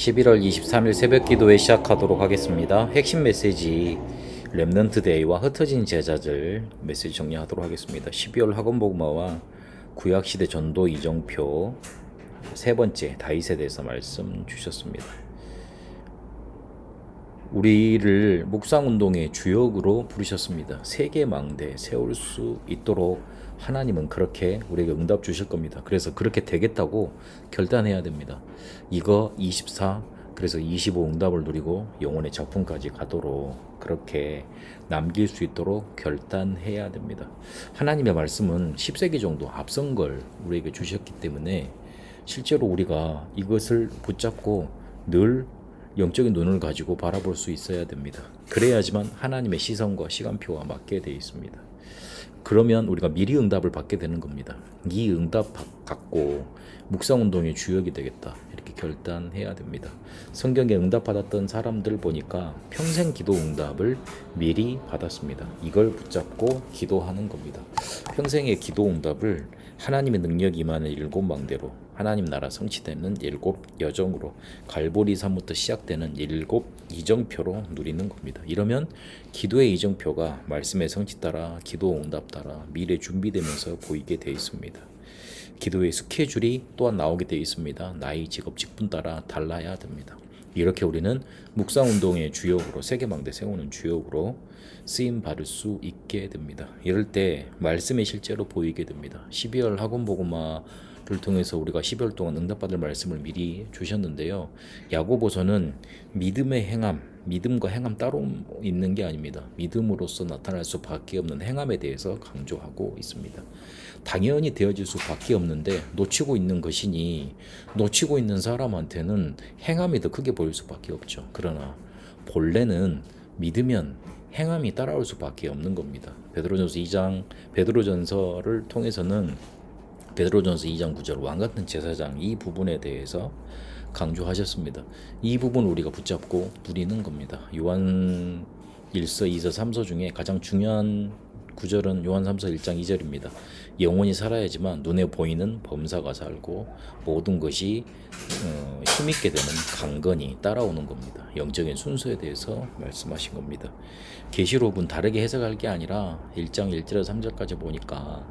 11월 23일 새벽 기도회 시작하도록 하겠습니다. 핵심 메시지 렘넌트 데이와 흩어진 제자들 메시지 정리하도록 하겠습니다. 12월 학원복음화와 구약시대 전도 이정표 세 번째 다윗에 대해서 말씀 주셨습니다. 우리를 묵상운동의 주역으로 부르셨습니다. 세계망대 세울 수 있도록 하나님은 그렇게 우리에게 응답 주실 겁니다. 그래서 그렇게 되겠다고 결단해야 됩니다. 이거 24, 그래서 25 응답을 누리고 영혼의 작품까지 가도록 그렇게 남길 수 있도록 결단해야 됩니다. 하나님의 말씀은 10세기 정도 앞선 걸 우리에게 주셨기 때문에 실제로 우리가 이것을 붙잡고 늘 영적인 눈을 가지고 바라볼 수 있어야 됩니다. 그래야지만 하나님의 시선과 시간표와 맞게 되어 있습니다. 그러면 우리가 미리 응답을 받게 되는 겁니다. 이 응답 갖고 묵상운동의 주역이 되겠다 이렇게 결단해야 됩니다. 성경에 응답받았던 사람들 보니까 평생 기도 응답을 미리 받았습니다. 이걸 붙잡고 기도하는 겁니다. 평생의 기도 응답을 하나님의 능력이 임하는 7망대로, 하나님 나라 성취되는 7 여정으로, 갈보리 산부터 시작되는 7 이정표로 누리는 겁니다. 이러면 기도의 이정표가 말씀의 성취 따라, 기도 응답 따라 미래 준비되면서 보이게 되어 있습니다. 기도의 스케줄이 또한 나오게 되어 있습니다. 나이, 직업, 직분 따라 달라야 됩니다. 이렇게 우리는 묵상운동의 주역으로, 세계망대 세우는 주역으로 쓰임 받을 수 있게 됩니다. 이럴 때 말씀이 실제로 보이게 됩니다. 12월 학원복음화를 통해서 우리가 12월 동안 응답받을 말씀을 미리 주셨는데요. 야고보서는 믿음의 행함, 믿음과 행함 따로 있는 게 아닙니다. 믿음으로써 나타날 수밖에 없는 행함에 대해서 강조하고 있습니다. 당연히 되어질 수밖에 없는데 놓치고 있는 것이니 놓치고 있는 사람한테는 행함이 더 크게 보일 수밖에 없죠. 그러나 본래는 믿으면 행함이 따라올 수밖에 없는 겁니다. 베드로전서를 통해서는 베드로전서 2장 9절 왕같은 제사장 이 부분에 대해서 강조하셨습니다. 이 부분 우리가 붙잡고 누리는 겁니다. 요한 1서, 2서, 3서 중에 가장 중요한 구절은 요한 3서 1장 2절입니다. 영혼이 살아야지만 눈에 보이는 범사가 살고 모든 것이 힘있게 되는 강건이 따라오는 겁니다. 영적인 순서에 대해서 말씀하신 겁니다. 계시록은 다르게 해석할 게 아니라 1장 1절에서 3절까지 보니까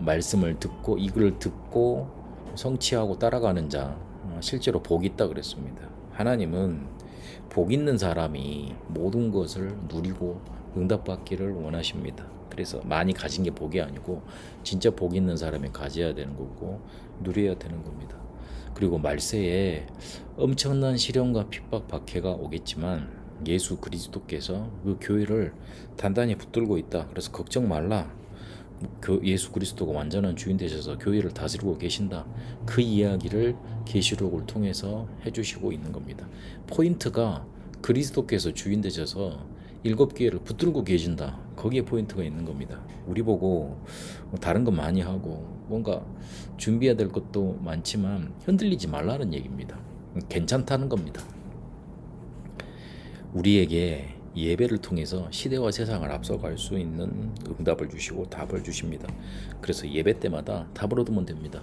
말씀을 듣고 이 글을 듣고 성취하고 따라가는 자 실제로 복이 있다 그랬습니다. 하나님은 복 있는 사람이 모든 것을 누리고 응답받기를 원하십니다. 그래서 많이 가진 게 복이 아니고 진짜 복 있는 사람이 가져야 되는 거고 누려야 되는 겁니다. 그리고 말세에 엄청난 시련과 핍박 박해가 오겠지만 예수 그리스도께서 그 교회를 단단히 붙들고 있다. 그래서 걱정 말라. 예수 그리스도가 완전한 주인 되셔서 교회를 다스리고 계신다. 그 이야기를 계시록을 통해서 해주시고 있는 겁니다. 포인트가 그리스도께서 주인 되셔서 7교회를 붙들고 계신다. 거기에 포인트가 있는 겁니다. 우리 보고 다른 거 많이 하고 뭔가 준비해야 될 것도 많지만 흔들리지 말라는 얘기입니다. 괜찮다는 겁니다. 우리에게 예배를 통해서 시대와 세상을 앞서갈 수 있는 응답을 주시고 답을 주십니다. 그래서 예배 때마다 답을 얻으면 됩니다.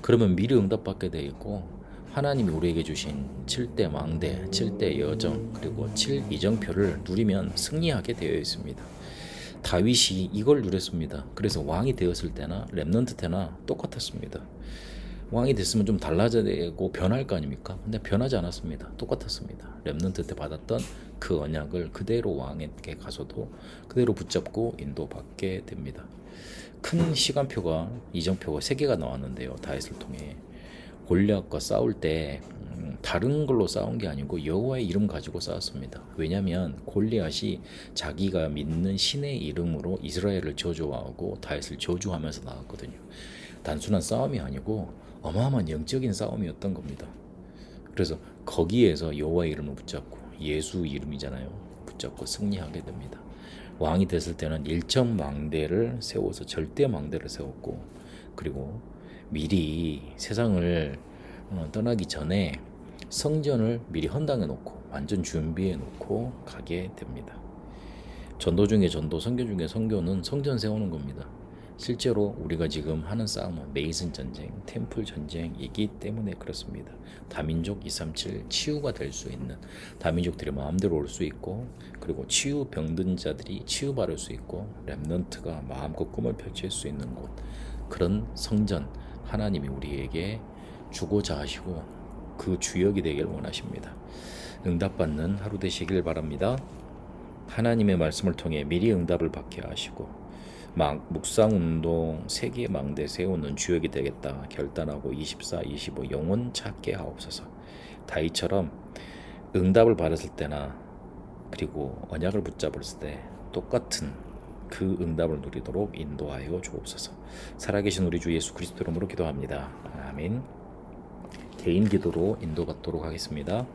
그러면 미리 응답받게 되겠고 하나님이 우리에게 주신 7대 망대, 7대 여정, 그리고 7 이정표를 누리면 승리하게 되어 있습니다. 다윗이 이걸 누렸습니다. 그래서 왕이 되었을 때나 렘넌트 때나 똑같았습니다. 왕이 됐으면 좀 달라지고 변할 거 아닙니까? 근데 변하지 않았습니다. 똑같았습니다. 렘넌트 때 받았던 그 언약을 그대로 왕에게 가서도 그대로 붙잡고 인도받게 됩니다. 큰 시간표가, 이정표가 3개가 나왔는데요. 다윗을 통해 골리앗과 싸울 때 다른 걸로 싸운 게 아니고 여호와의 이름 가지고 싸웠습니다. 왜냐하면 골리앗이 자기가 믿는 신의 이름으로 이스라엘을 저주하고 다윗을 저주하면서 나왔거든요. 단순한 싸움이 아니고 어마어마한 영적인 싸움이었던 겁니다. 그래서 거기에서 여호와의 이름을 붙잡고 예수 이름이잖아요. 붙잡고 승리하게 됩니다. 왕이 됐을 때는 1,000망대를 세워서 절대망대를 세웠고 그리고 미리 세상을 떠나기 전에 성전을 미리 헌당해 놓고 완전 준비해 놓고 가게 됩니다. 전도 중에 전도, 선교 중에 선교는 성전 세우는 겁니다. 실제로 우리가 지금 하는 싸움은 메이슨 전쟁, 템플 전쟁이기 때문에 그렇습니다. 다민족 237 치유가 될 수 있는, 다민족들이 마음대로 올 수 있고, 그리고 치유 병든 자들이 치유받을 수 있고, 렘넌트가 마음껏 꿈을 펼칠 수 있는 곳, 그런 성전 하나님이 우리에게 주고자 하시고 그 주역이 되길 원하십니다. 응답받는 하루 되시길 바랍니다. 하나님의 말씀을 통해 미리 응답을 받게 하시고 묵상운동 세계 망대 세우는 주역이 되겠다 결단하고 24, 25 영혼 찾게 하옵소서. 다윗처럼 응답을 받았을 때나 그리고 언약을 붙잡았을 때 똑같은 그 응답을 누리도록 인도하여 주옵소서. 살아계신 우리 주 예수 그리스도 이름으로 기도합니다. 아멘. 개인 기도로 인도받도록 하겠습니다.